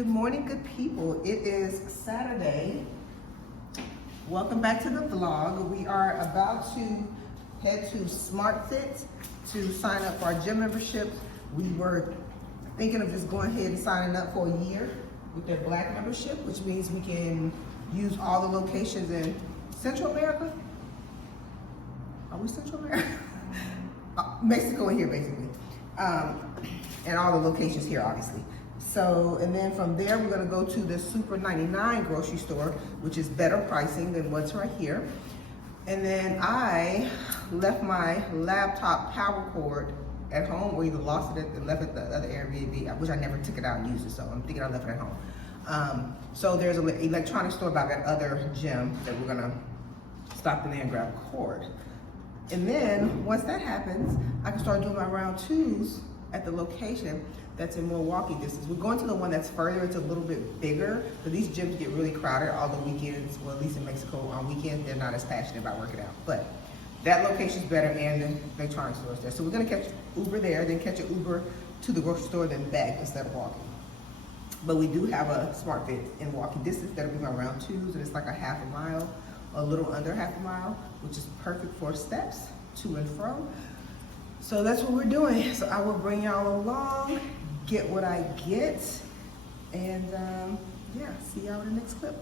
Good morning, good people. It is Saturday. Welcome back to the vlog. We are about to head to SmartFit to sign up for our gym membership. We were thinking of just going ahead and signing up for a year with their black membership, which means we can use all the locations in Central America. Are we Central America? Mexico in here, basically. And all the locations here, obviously. So, and then from there, we're gonna go to the Super 99 grocery store, which is better pricing than what's right here. And then I left my laptop power cord at home, or either lost it and left it at the other Airbnb, which I never took it out and used it, so I'm thinking I left it at home. So there's an electronics store by that other gym that we're gonna stop in there and grab a cord. And then, once that happens, I can start doing my round twos at the location that's in more walking distance. We're going to the one that's further, it's a little bit bigger, but these gyms get really crowded all the weekends, well, at least in Mexico, on weekends, they're not as passionate about working out. But that location's better and the electronics store's there. So we're gonna catch Uber there, then catch an Uber to the grocery store, then back instead of walking. But we do have a SmartFit in walking distance. That'll be my round twos, and it's like a half a mile, a little under half a mile, which is perfect for steps to and from. So that's what we're doing. So I will bring y'all along, get what I get, and yeah, see y'all in the next clip.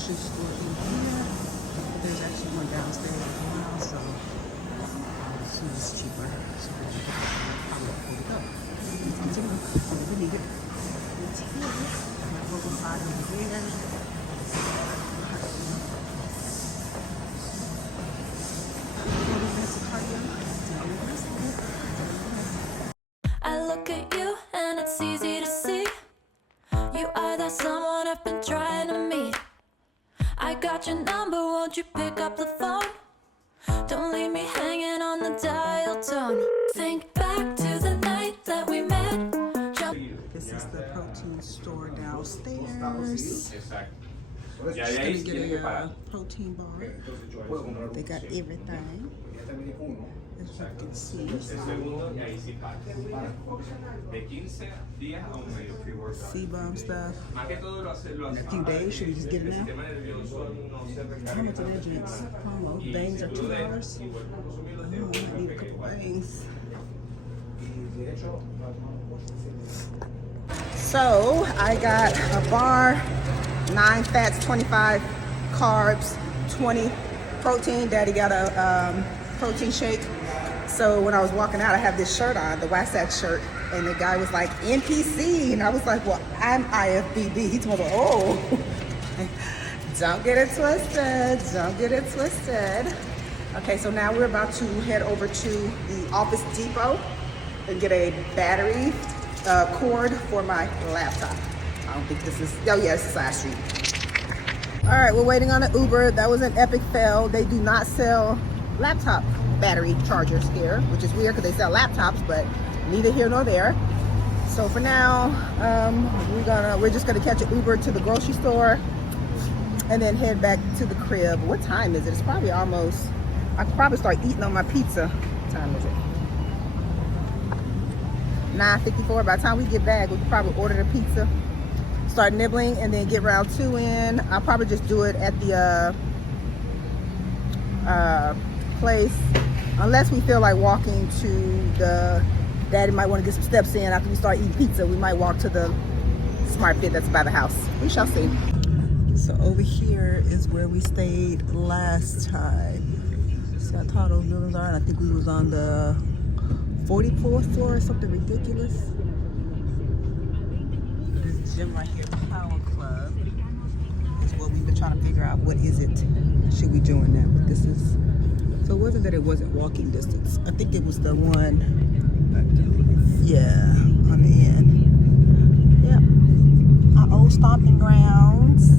Store in here, but there's actually one downstairs as well, so it's cheaper. So I'm gonna pull it up. Let's continue. We need it. It's here. My local side over there. I look at you and it's easy to see. You are that someone I've been trying to meet. I got your number, won't you pick up the phone? Don't leave me hanging on the dial tone. Think back to the night that we met. This is the protein store downstairs. Just gonna get a protein bar. They got everything, as you can see. C-bomb stuff. In a few days, should we just get it now? How much are their drinks? Promo. Bangs are $2. Oh, I might need a couple bangs. So I got a bar, 9 fats, 25 carbs, 20 protein. Daddy got a protein shake. So when I was walking out, I have this shirt on, the Wasac shirt, and the guy was like, NPC, and I was like, well, I'm IFBB. He told me, oh, don't get it twisted, don't get it twisted. Okay, so now we're about to head over to the Office Depot and get a battery cord for my laptop. I don't think this is, oh yeah, this is side street. All right, we're waiting on an Uber. That was an epic fail. They do not sell laptop battery chargers here, which is weird because they sell laptops, but neither here nor there. So for now, we're just gonna catch an Uber to the grocery store and then head back to the crib. What time is it? It's probably almost, I could probably start eating on my pizza. What time is it? 9:54. By the time we get back, we could probably order the pizza, start nibbling, and then get round 2 in. I'll probably just do it at the place, unless we feel like walking to the, Daddy might want to get some steps in after we start eating pizza, we might walk to the Smart Fit that's by the house. We shall see. So over here is where we stayed last time. See how tall those buildings are? And I think we was on the 44th floor or something ridiculous. This gym right here, Power Club, is what we've been trying to figure out. What is it? Should we join that? But this is, so it wasn't that it wasn't walking distance. I think it was the one, yeah, on the end. Yeah, our old stomping grounds.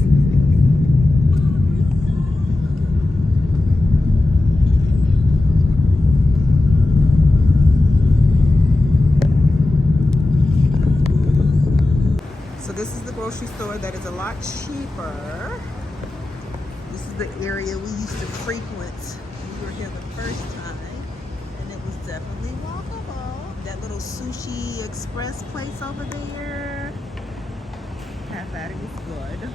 So this is the grocery store that is a lot cheaper. This is the area we used to frequent when we were here the first time, and it was definitely walkable. That little sushi express place over there, half at it was good.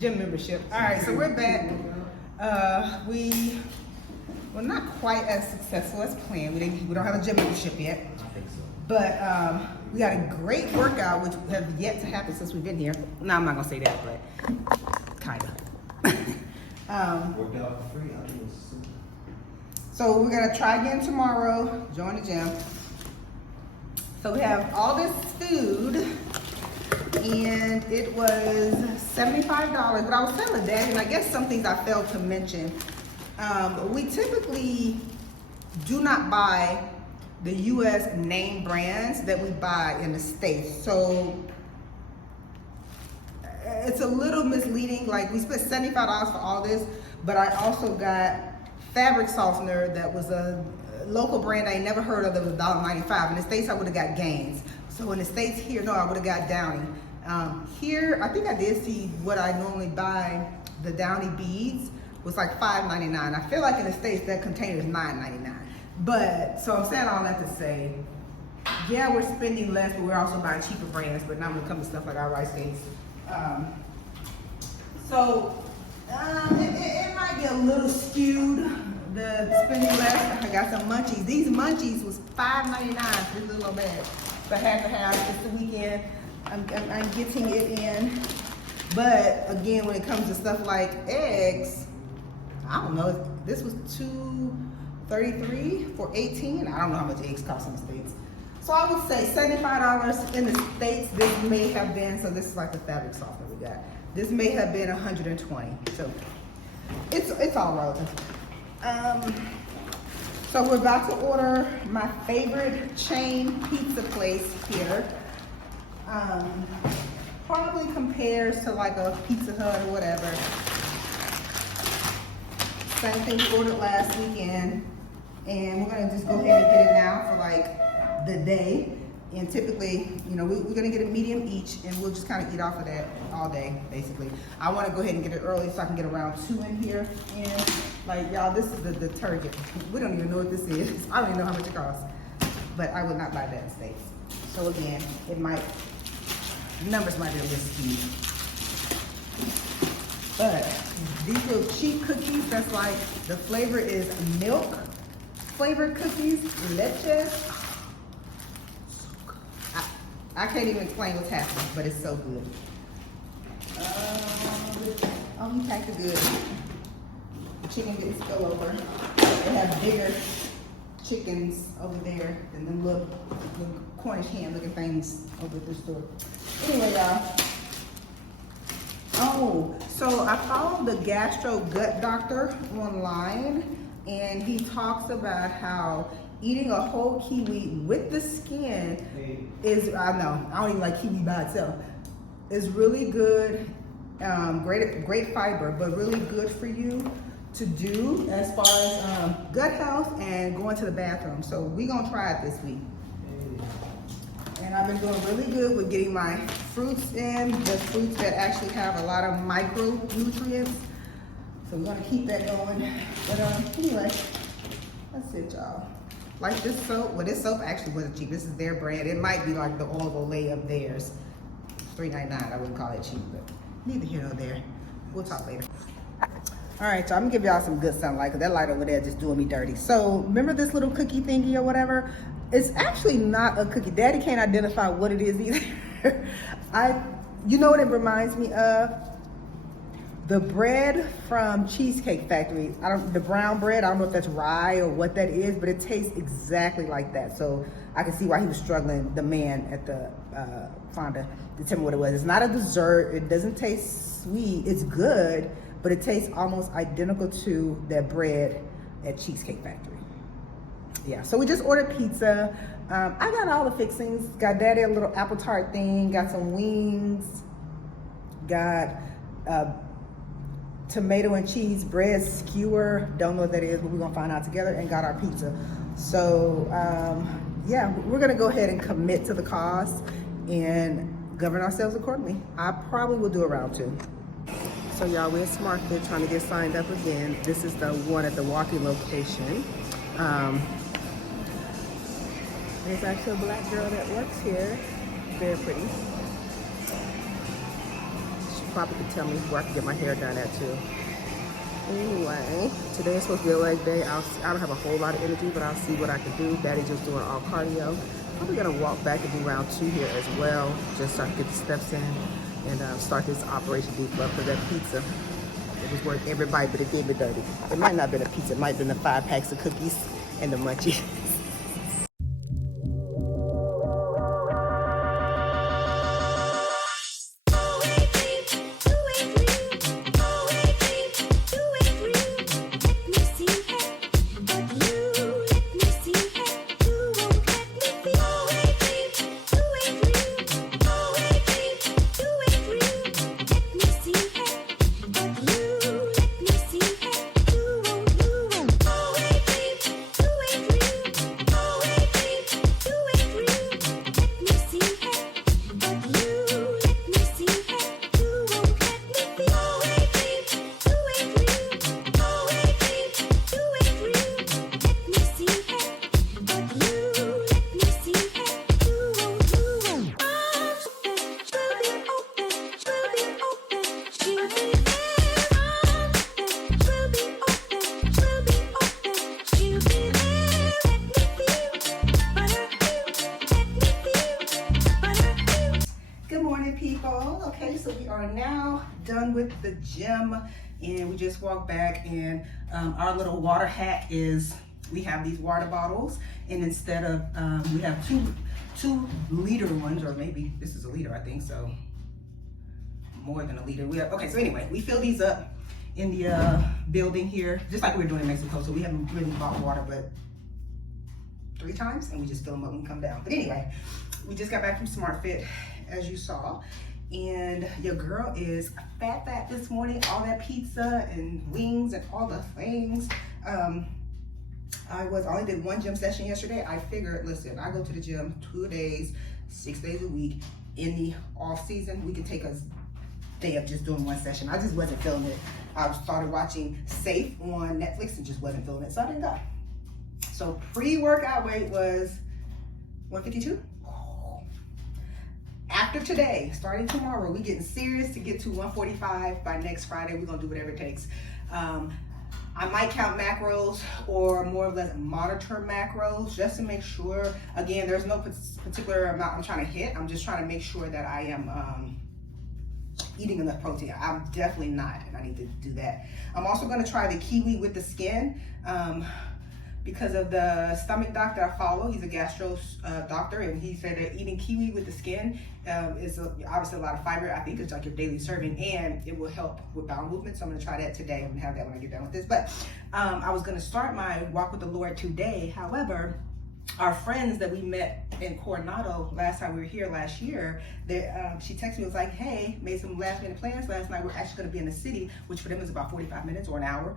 Gym membership. All right, so we're back. Well, not quite as successful as planned. We don't have a gym membership yet. I think so. But we got a great workout, which has yet to happen since we've been here. No, I'm not gonna say that, but kind of. Worked out for free. I think it was super. So we're gonna try again tomorrow. Join the gym. So we have all this food, and it was $75. But I was telling Dad, and I guess some things I failed to mention. We typically do not buy the U.S. name brands that we buy in the States. So it's a little misleading. Like, we spent $75 for all this, but I also got fabric softener that was a local brand I ain't never heard of that was $1.95. In the States, I would have got Gaines. So in the States here, no, I would have got Downy. Here, I think I did see what I normally buy, the Downy beads, was like $5.99. I feel like in the States that container is $9.99. But, so I'm saying all that to say, yeah, we're spending less, but we're also buying cheaper brands, but not when it comes to stuff like our rice cakes. It might be a little skewed, the spending less. I got some munchies. These munchies was $5.99, this little bag. But half and half, it's the weekend, I'm getting it in. But again, when it comes to stuff like eggs, I don't know, this was $2.33 for 18. I don't know how much eggs cost in the States. So I would say $75 in the States. This may have been, so this is like the fabric softener we got. This may have been $120. So it's all relative. So we're about to order my favorite chain pizza place here. Probably compares to like a Pizza Hut or whatever. Same thing we ordered last weekend, and we're gonna just go ahead and get it now for like the day. And typically, you know, we're gonna get a medium each, and we'll just kind of eat off of that all day, basically. I want to go ahead and get it early so I can get around 2 in here. And like, y'all, this is the detergent. We don't even know what this is. I don't even know how much it costs, but I would not buy that in the States. So again, it might, numbers might be a little skewed. But these little cheap cookies, that's like, the flavor is milk flavored cookies, leche. I can't even explain what's happening, but it's so good. Oh, he packed it good. The chicken didn't spill over. They have bigger chickens over there than the little Cornish hen looking things over at the store. Anyway, y'all. Oh, so I followed the gastro gut doctor online, and he talks about how eating a whole kiwi with the skin is, I know, I don't even like kiwi by itself, is really good, great fiber, but really good for you to do as far as gut health and going to the bathroom. So we're gonna try it this week. And I've been doing really good with getting my fruits in, the fruits that actually have a lot of micronutrients. So we're gonna keep that going. But anyway, that's it, y'all. Like this soap, well, this soap actually wasn't cheap. This is their brand. It might be like the Olive Olay of theirs. $3.99. I wouldn't call it cheap, but neither here nor there. We'll talk later. All right, so I'm gonna give y'all some good sunlight because that light over there just doing me dirty. So remember this little cookie thingy or whatever? It's actually not a cookie. Daddy can't identify what it is either. You know what it reminds me of? The bread from Cheesecake Factory. The brown bread, I don't know if that's rye or what that is, but it tastes exactly like that. So I can see why he was struggling, the man at the Fonda, to tell me what it was. It's not a dessert. It doesn't taste sweet. It's good, but it tastes almost identical to that bread at Cheesecake Factory. Yeah, so we just ordered pizza. I got all the fixings. Got Daddy a little apple tart thing, got some wings, got tomato and cheese bread skewer. Don't know what that is, but we're gonna find out together, and got our pizza. So yeah, we're gonna go ahead and commit to the cost and govern ourselves accordingly. I probably will do a round 2. So y'all, we're at SmartFit trying to get signed up again. This is the one at the walking location. There's actually a black girl that works here. Very pretty. She probably could tell me where I can get my hair done at too. Anyway, today is supposed to be a leg day. I don't have a whole lot of energy, but I'll see what I can do. Daddy's just doing all cardio. Probably gonna walk back and do round 2 here as well, just so I can get the steps in and start this Operation Beef Love, because that pizza, it was worth every bite, but it gave me dirty. It might not have been a pizza, it might have been the 5 packs of cookies and the munchies. People, okay, so we are now done with the gym, and we just walked back, and our little water hack is we have these water bottles, and instead of we have two liter ones, or maybe this is a liter, I think, so more than a liter. Okay, so anyway, we fill these up in the building here, just like we were doing in Mexico. So we haven't really bought water but 3 times, and we just fill them up when we come down. But anyway, we just got back from SmartFit, as you saw, and your girl is fat this morning. All that pizza and wings and all the things. I only did 1 gym session yesterday. I figured, listen, I go to the gym 2 days, 6 days a week. In the off season, we can take a day of just doing 1 session. I just wasn't feeling it. I started watching Safe on Netflix and just wasn't feeling it, so I didn't go. So pre-workout weight was 152. After today, starting tomorrow, we getting serious to get to 145 by next Friday. We're gonna do whatever it takes. I might count macros or more or less monitor macros just to make sure. Again, there's no particular amount I'm trying to hit. I'm just trying to make sure that I am eating enough protein. I'm definitely not, and I need to do that. I'm also gonna try the kiwi with the skin. Because of the stomach doctor I follow, he's a gastro doctor, and he said that eating kiwi with the skin is obviously a lot of fiber. I think it's like your daily serving, and it will help with bowel movement. So I'm gonna try that today. I'm gonna have that when I get done with this. But I was gonna start my walk with the Lord today. However, our friends that we met in Coronado last time we were here last year, she texted me, was like, hey, made some last minute plans last night. We're actually gonna be in the city, which for them is about 45 minutes or an hour.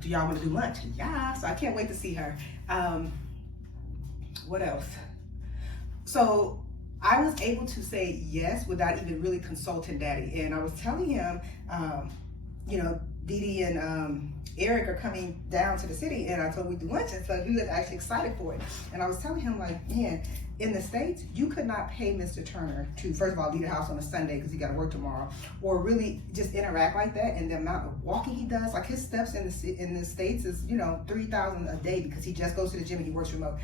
Do y'all want to do lunch? Yeah, so I can't wait to see her. What else? So I was able to say yes without even really consulting Daddy, and I was telling him you know, Dee Dee and Eric are coming down to the city, and I told him we do lunch, and so he was actually excited for it. And I was telling him, like, man, in the States, you could not pay Mr. Turner to, first of all, leave the house on a Sunday because he got to work tomorrow, or really just interact like that. And the amount of walking he does, like his steps in the States is, you know, 3,000 a day because he just goes to the gym and he works remote.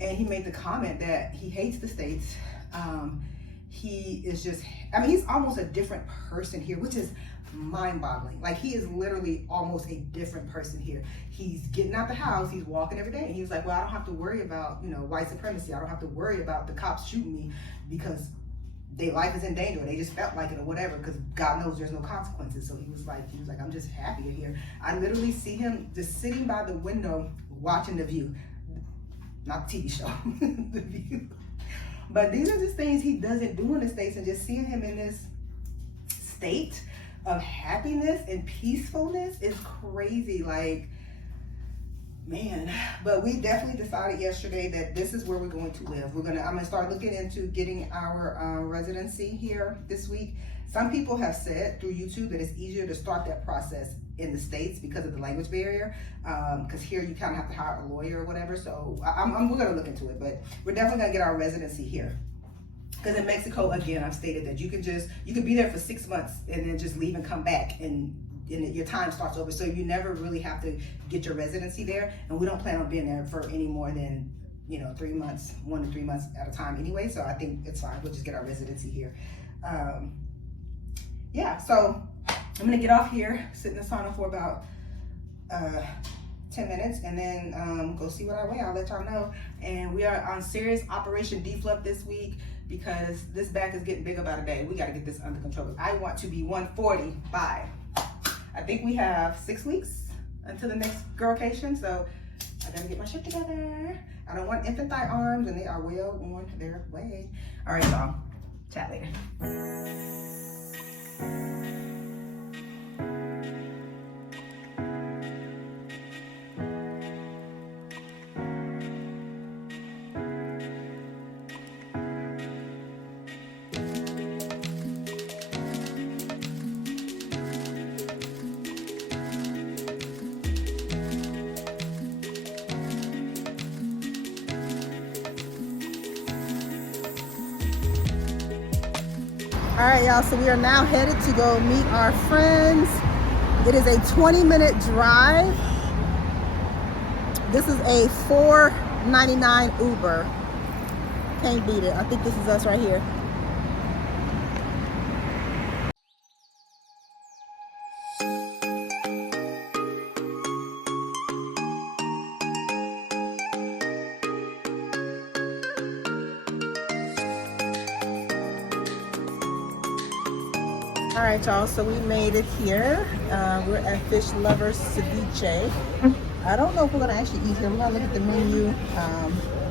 And he made the comment that he hates the States. He is just, I mean, he's almost a different person here, which is mind-boggling. Like, he is literally almost a different person here. He's getting out the house, he's walking every day, and he's like, well, I don't have to worry about, you know, white supremacy. I don't have to worry about the cops shooting me because their life is in danger. They just felt like it or whatever, because God knows there's no consequences. So he was like, I'm just happier here. I literally see him just sitting by the window watching The View. Not the TV show, The View. But these are just things he doesn't do in the States, and just seeing him in this state of happiness and peacefulness is crazy. Like, man. But we definitely decided yesterday that this is where we're going to live. I'm gonna start looking into getting our residency here this week. Some people have said through YouTube that it's easier to start that process in the States because of the language barrier. Because here you kind of have to hire a lawyer or whatever. So we're gonna look into it, but we're definitely gonna get our residency here. Because in Mexico, again, I've stated that you could be there for 6 months and then just leave and come back, and your time starts over. So you never really have to get your residency there. And we don't plan on being there for any more than, you know, 3 months, 1 to 3 months at a time anyway. So I think it's fine. We'll just get our residency here. Yeah, so I'm gonna get off here, sit in the sauna for about 10 minutes, and then go see what I weigh. I'll let y'all know. And we are on serious Operation Deflux this week because this back is getting bigger by the day. We got to get this under control. I want to be 140 by, I think we have 6 weeks until the next girlcation, so I got to get my shit together. I don't want infant thigh arms, and they are well on their way. All right, y'all. Chat later. All right, y'all, so we are now headed to go meet our friends. It is a 20-minute drive. This is a $4.99 Uber. Can't beat it. I think this is us right here. All right, y'all, so we made it here. We're at Fish Lovers Ceviche. I don't know if we're gonna actually eat here. We're gonna look at the menu.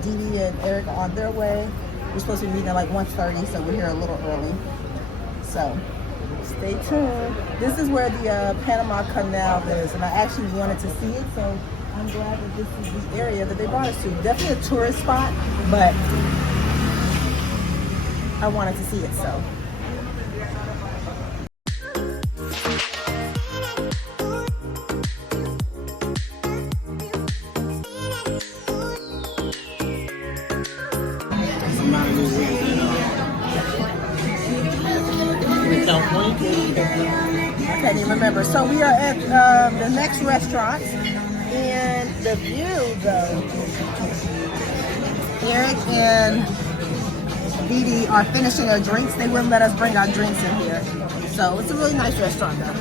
Dee Dee and Eric are on their way. We're supposed to be meeting at like 1:30, so we're here a little early. So stay tuned. This is where the Panama Canal is, and I actually wanted to see it, so I'm glad that this is the area that they brought us to. Definitely a tourist spot, but I wanted to see it, so. I can't even remember. So we are at the next restaurant, and the view, though. Eric and Dee Dee are finishing their drinks. They wouldn't let us bring our drinks in here. So it's a really nice restaurant, though.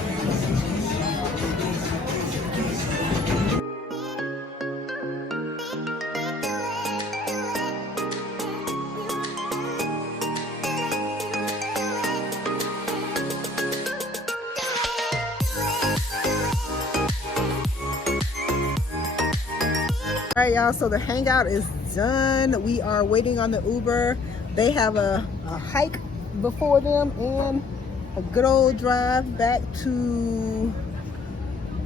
All right, y'all, so the hangout is done. We are waiting on the Uber. They have a hike before them and a good old drive back to,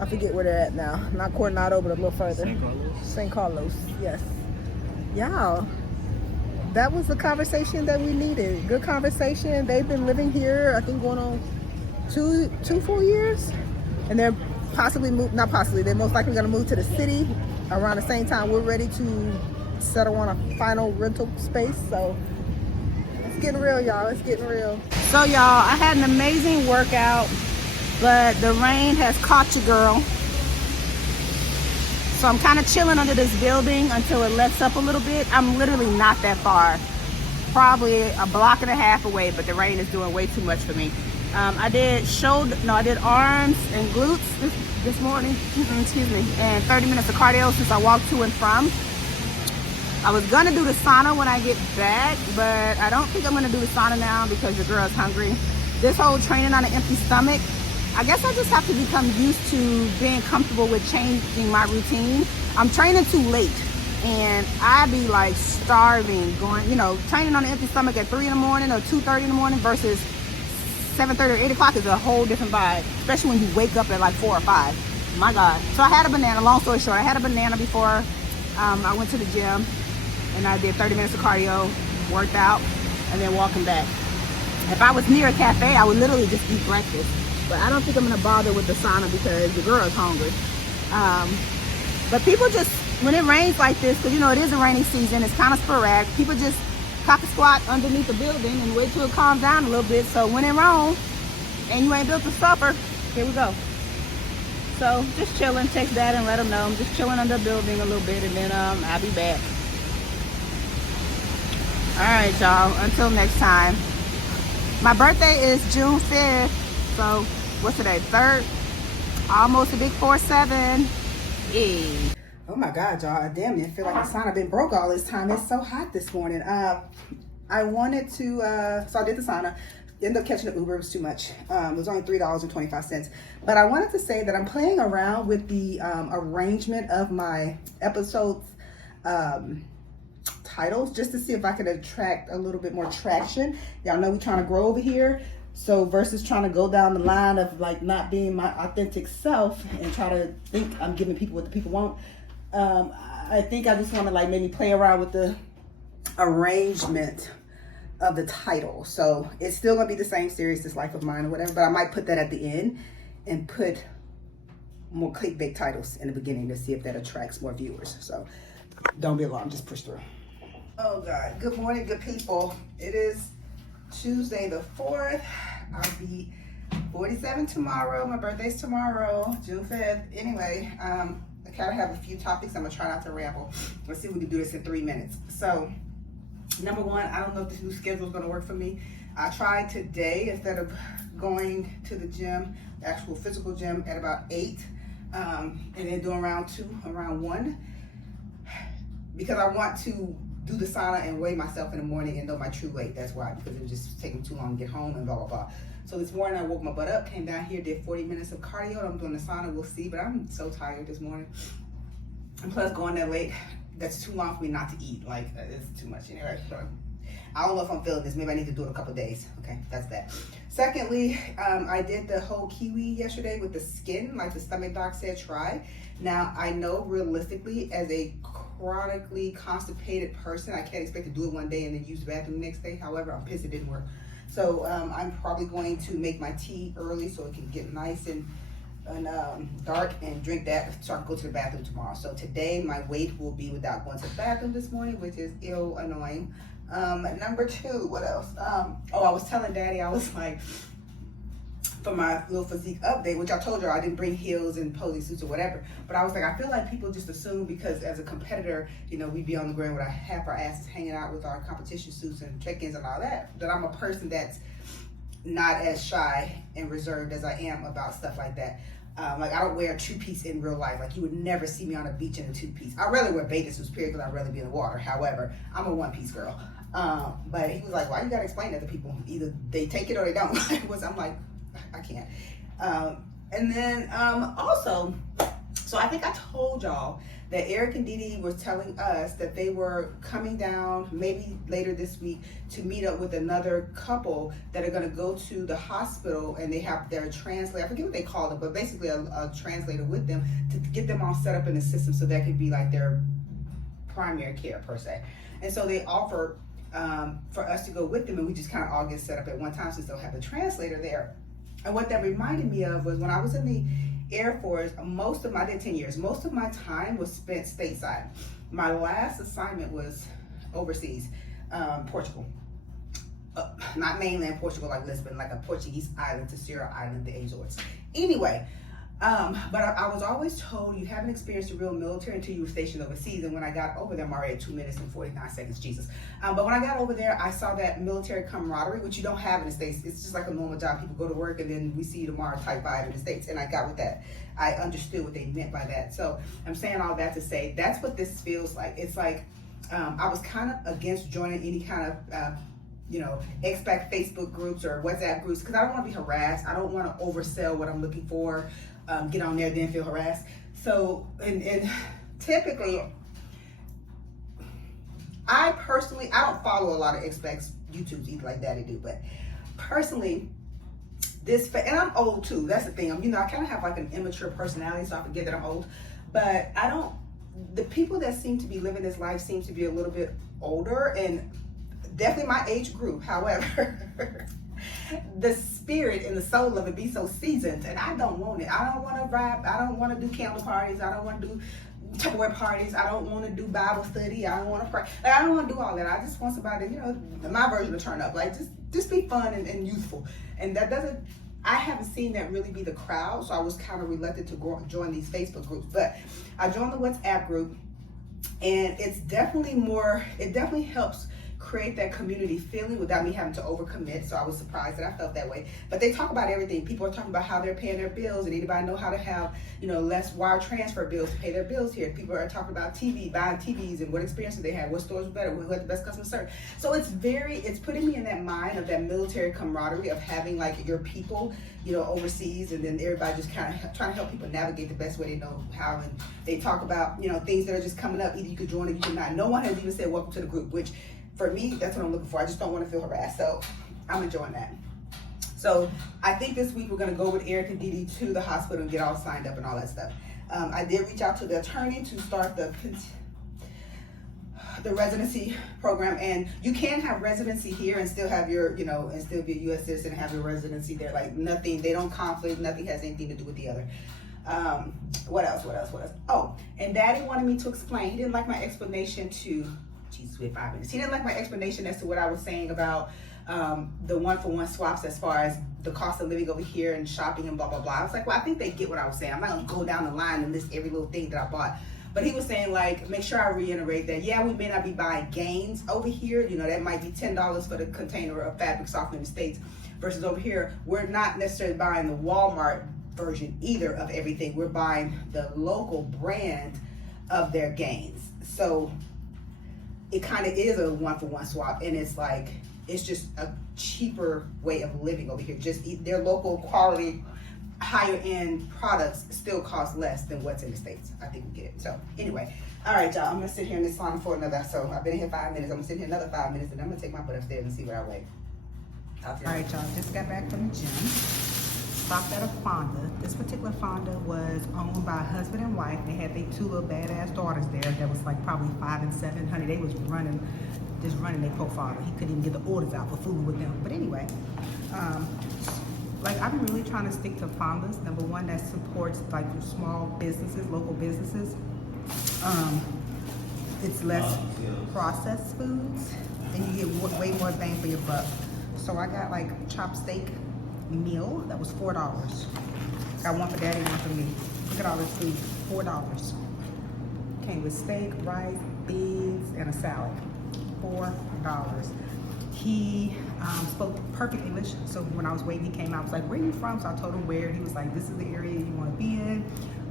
I forget where they're at now. Not Coronado, but a little further. St. Carlos. St. Carlos, yes. Y'all, that was the conversation that we needed. Good conversation. They've been living here, I think going on two full years. and they're possibly not possibly, they're most likely gonna move to the city around the same time we're ready to settle on a final rental space. So it's getting real, y'all. It's getting real. So y'all, I had an amazing workout, but the rain has caught you, girl. So I'm kind of chilling under this building until it lets up a little bit. I'm literally not that far, probably a block and a half away, but the rain is doing way too much for me. I did arms and glutes this morning, excuse me, and 30 minutes of cardio since I walked to and from. I was gonna do the sauna when I get back, but I don't think I'm gonna do the sauna now because the girl's hungry. This whole training on an empty stomach, I guess I just have to become used to being comfortable with changing my routine. I'm training too late, and I be like starving, going, training on an empty stomach at 3 in the morning or 2:30 in the morning versus 7:30 or 8 o'clock is a whole different vibe, especially when you wake up at like 4 or 5. My God. So I had a banana, long story short, I had a banana before I went to the gym, and I did 30 minutes of cardio, worked out, and then walking back. If I was near a cafe, I would literally just eat breakfast. But I don't think I'm gonna bother with the sauna because the girl is hungry. But people just, when it rains like this, because it is a rainy season, it's kind of sporadic, people just cock a squat underneath the building and wait till it calms down a little bit. So when it rains and you ain't built to suffer, here we go. So just chilling, text dad and let him know I'm just chilling under the building a little bit, and then I'll be back. All right, y'all, until next time. My birthday is June 5th, so what's today, 3rd? Almost a big 4-7. Hey. Oh my God, y'all, damn it, I feel like the sauna been broke all this time. It's so hot this morning. I wanted to, so I did the sauna, ended up catching an Uber, it was too much. It was only $3.25. But I wanted to say that I'm playing around with the arrangement of my episodes titles, just to see if I could attract a little bit more traction. Y'all know we're trying to grow over here. So versus trying to go down the line of like not being my authentic self and try to think I'm giving people what the people want, I think I just want to like maybe play around with the arrangement of the title. So it's still gonna be the same series, This Life of Mine or whatever, but I might put that at the end and put more clickbait titles in the beginning to see if that attracts more viewers. So don't be alarmed, just push through. Oh God, good morning, good people. It is Tuesday the 4th. I'll be 47 tomorrow. My birthday's tomorrow, June 5th. Anyway, I kind of have a few topics. I'm gonna try not to ramble. Let's see if we can do this in 3 minutes. So, number one, I don't know if this new schedule is gonna work for me. I tried today, instead of going to the gym, the actual physical gym, at about 8, and then doing round 2, around 1, because I want to do the sauna and weigh myself in the morning and know my true weight. That's why, because it was just taking too long to get home and blah, blah, blah. So this morning I woke my butt up, came down here, did 40 minutes of cardio. I'm doing the sauna, we'll see, but I'm so tired this morning. And plus going that late, that's too long for me not to eat. Like, it's too much anyway. So I don't know if I'm feeling this. Maybe I need to do it a couple days. Okay, that's that. Secondly, I did the whole kiwi yesterday with the skin, like the stomach doc said, try. Now, I know realistically, as a chronically constipated person, I can't expect to do it one day and then use the bathroom the next day. However, I'm pissed it didn't work. So I'm probably going to make my tea early so it can get nice and dark and drink that so I can go to the bathroom tomorrow. So today my weight will be without going to the bathroom this morning, which is ill annoying. Number 2, what else? I was telling Daddy, I was like, for my little physique update, which I told you I didn't bring heels and posing suits or whatever, but I was like, I feel like people just assume because as a competitor, we be on the ground with half our asses hanging out with our competition suits and check-ins and all that I'm a person that's not as shy and reserved as I am about stuff like that. Like, I don't wear a 2-piece in real life. Like, you would never see me on a beach in a 2-piece. I rather wear bathing suits, period, because I'd rather be in the water. However, I'm a 1-piece girl. But he was like, why you gotta explain that to people? Either they take it or they don't. I'm like, I can't. And then also, so I think I told y'all that Eric and Dee Dee were telling us that they were coming down maybe later this week to meet up with another couple that are gonna go to the hospital, and they have their translator, I forget what they called it, but basically a translator with them to get them all set up in the system so that could be like their primary care per se. And so they offered for us to go with them, and we just kind of all get set up at one time since they'll have the translator there. And what that reminded me of was when I was in the Air Force, I did 10 years. Most of my time was spent stateside. My last assignment was overseas, Portugal. Not mainland Portugal like Lisbon, like a Portuguese island, Terceira Island, the Azores. Anyway, but I was always told you haven't experienced the real military until you were stationed overseas. And when I got over there, I'm already at 2 minutes and 49 seconds, Jesus. But when I got over there, I saw that military camaraderie, which you don't have in the States. It's just like a normal job. People go to work and then we see you tomorrow type vibe in the States. And I got with that. I understood what they meant by that. So I'm saying all that to say, that's what this feels like. It's like, I was kind of against joining any kind of, expat Facebook groups or WhatsApp groups, because I don't want to be harassed. I don't want to oversell what I'm looking for. Get on there, then feel harassed. So, and typically, I don't follow a lot of expats YouTubes either like Daddy do, but personally, and I'm old too. That's the thing. I kind of have like an immature personality, so I forget that I'm old. But the people that seem to be living this life seem to be a little bit older and definitely my age group. However, the spirit and the soul of it be so seasoned, and I don't want it. I don't want to rap. I don't want to do candle parties. I don't want to do Tupperware parties. I don't want to do Bible study. I don't want to pray. Like, I don't want to do all that. I just want somebody, my version of turn up. Like, just be fun and youthful. And I haven't seen that really be the crowd, so I was kind of reluctant to join these Facebook groups. But I joined the WhatsApp group, and it definitely helps create that community feeling without me having to overcommit. So I was surprised that I felt that way. But they talk about everything. People are talking about how they're paying their bills, and anybody know how to have, less wire transfer bills to pay their bills here. People are talking about buying TVs and what experiences they had, what stores were better, who had the best customer service. So it's putting me in that mind of that military camaraderie of having like your people, overseas, and then everybody just kind of trying to help people navigate the best way they know how. And they talk about, things that are just coming up. Either you could join or you could not. No one has even said welcome to the group, which for me, that's what I'm looking for. I just don't want to feel harassed. So I'm enjoying that. So I think this week we're going to go with Eric and Didi to the hospital and get all signed up and all that stuff. I did reach out to the attorney to start the residency program, and you can have residency here and still have your, and still be a U.S. citizen and have your residency there. Like nothing, they don't conflict, nothing has anything to do with the other. What else? Oh, and Daddy wanted me to explain. He didn't like my explanation to, Jesus, we have 5 minutes. He didn't like my explanation as to what I was saying about the one-for-one swaps as far as the cost of living over here and shopping and blah, blah, blah. I was like, well, I think they get what I was saying. I'm not going to go down the line and list every little thing that I bought. But he was saying, like, make sure I reiterate that, yeah, we may not be buying gains over here. That might be $10 for the container of fabric softener in the States versus over here. We're not necessarily buying the Walmart version either of everything. We're buying the local brand of their gains. So it kind of is a one-for-one swap, and it's like, it's just a cheaper way of living over here. Just their local quality, higher end products still cost less than what's in the States. I think we get it. So anyway, all right, y'all, I'm gonna sit here in this sauna for another, so I've been here 5 minutes. I'm gonna sit here another 5 minutes, and I'm gonna take my butt upstairs and see what I weigh. All right, y'all, just got back from the gym. Stopped at a Fonda. This particular Fonda was owned by a husband and wife. They had their 2 little badass daughters there that was like probably 5 and 7. Honey, they was running their profile. He couldn't even get the orders out for food with them. But anyway, like I'm really trying to stick to Fondas. Number one, that supports like small businesses, local businesses. It's less processed foods, and you get way more bang for your buck. So I got like chopped steak meal that was $4. Got one for Daddy, one for me. Look at all this food, $4. Came with steak, rice, beans, and a salad. $4. He spoke perfect English, so when I was waiting, he came out. I was like, where are you from? So I told him where. He was like, this is the area you want to be in.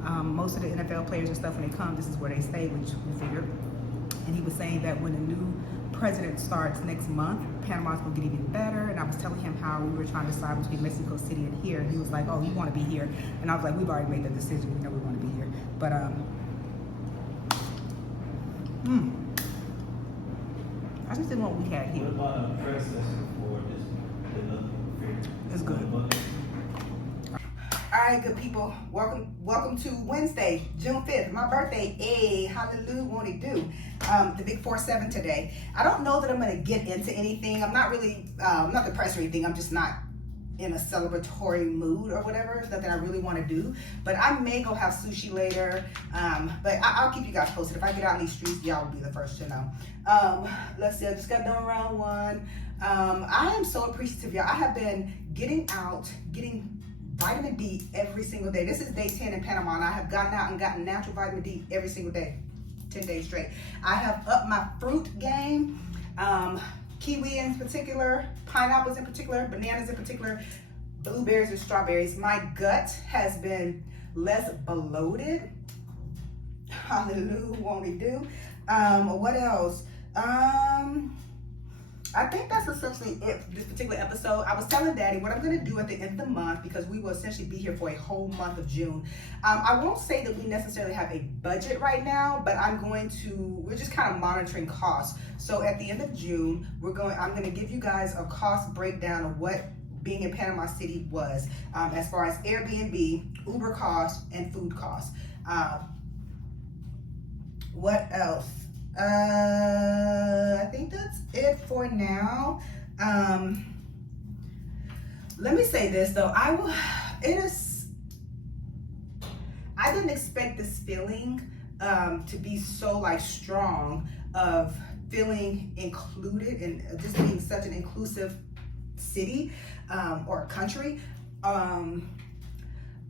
Most of the NFL players and stuff, when they come, this is where they stay, which we figured. And he was saying that when the new president starts next month, Panama's gonna get even better. And I was telling him how we were trying to decide between Mexico City and here. And he was like, oh, you want to be here? And I was like, we've already made the decision. We know we want to be here. But I just didn't want what we had here. What about a press session for this? It's good. All right, good people. Welcome to Wednesday, June 5th, my birthday. Hey, hallelujah, won't it do? The big 4-7 today. I don't know that I'm going to get into anything. I'm not really, I'm not depressed or anything. I'm just not in a celebratory mood or whatever. It's nothing I really want to do, but I may go have sushi later. But I'll keep you guys posted. If I get out in these streets, y'all will be the first to know. Let's see, I just got done round one. I am so appreciative, y'all. I have been getting out, getting vitamin D every single day. This is day 10 in Panama, and I have gotten out and gotten natural vitamin D every single day, 10 days straight. I have upped my fruit game. Kiwi in particular, pineapples in particular, bananas in particular, blueberries and strawberries. My gut has been less bloated. Hallelujah, won't he do? What else? I think that's essentially it for this particular episode. I was telling Daddy what I'm going to do at the end of the month, because we will essentially be here for a whole month of June. I won't say that we necessarily have a budget right now, but we're just kind of monitoring costs. So at the end of June, I'm going to give you guys a cost breakdown of what being in Panama City was, as far as Airbnb, Uber costs, and food costs. What else? I think that's it for now. Let me say this though. I didn't expect this feeling to be so like strong, of feeling included and just being such an inclusive city or country.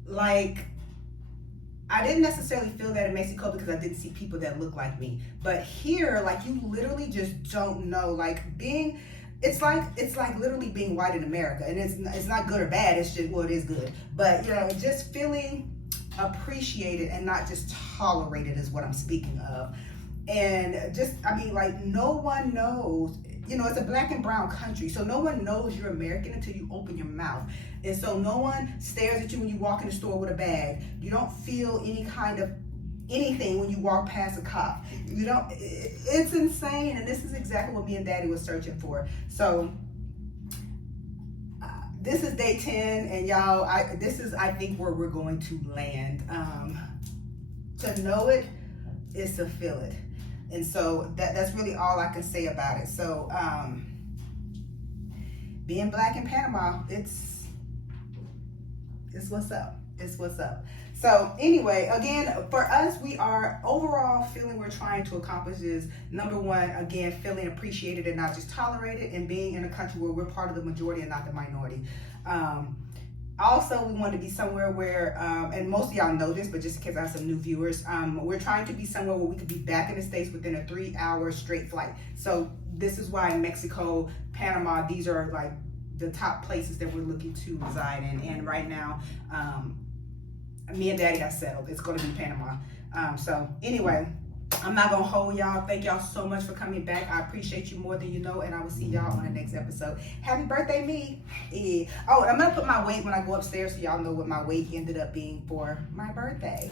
Like, I didn't necessarily feel that in Mexico because I didn't see people that look like me. But here, like, you literally just don't know. Like, it's like literally being white in America. And it's not good or bad, it's just, well, it is good. But, you know, just feeling appreciated and not just tolerated is what I'm speaking of. And just, I mean, like, no one knows. You know, it's a black and brown country, so no one knows you're American until you open your mouth. And so no one stares at you when you walk in the store with a bag. You don't feel any kind of anything when you walk past a cop. You don't, it's insane. And this is exactly what me and Daddy was searching for. So this is day 10, and y'all, this is, I think, where we're going to land. To know it is to feel it. And so that's really all I can say about it. So being black in Panama, it's what's up. It's what's up. So anyway, again, for us, we are overall feeling we're trying to accomplish is, number one, again, feeling appreciated and not just tolerated, and being in a country where we're part of the majority and not the minority. Also, we want to be somewhere where, and most of y'all know this, but just in case I have some new viewers, we're trying to be somewhere where we could be back in the States within a 3-hour straight flight. So this is why Mexico, Panama, these are like the top places that we're looking to reside in. And right now, me and Daddy have settled. It's going to be Panama. So anyway, I'm not going to hold y'all. Thank y'all so much for coming back. I appreciate you more than you know, and I will see y'all on the next episode. Happy birthday, me. Yeah. Oh, I'm going to put my weight when I go upstairs so y'all know what my weight ended up being for my birthday.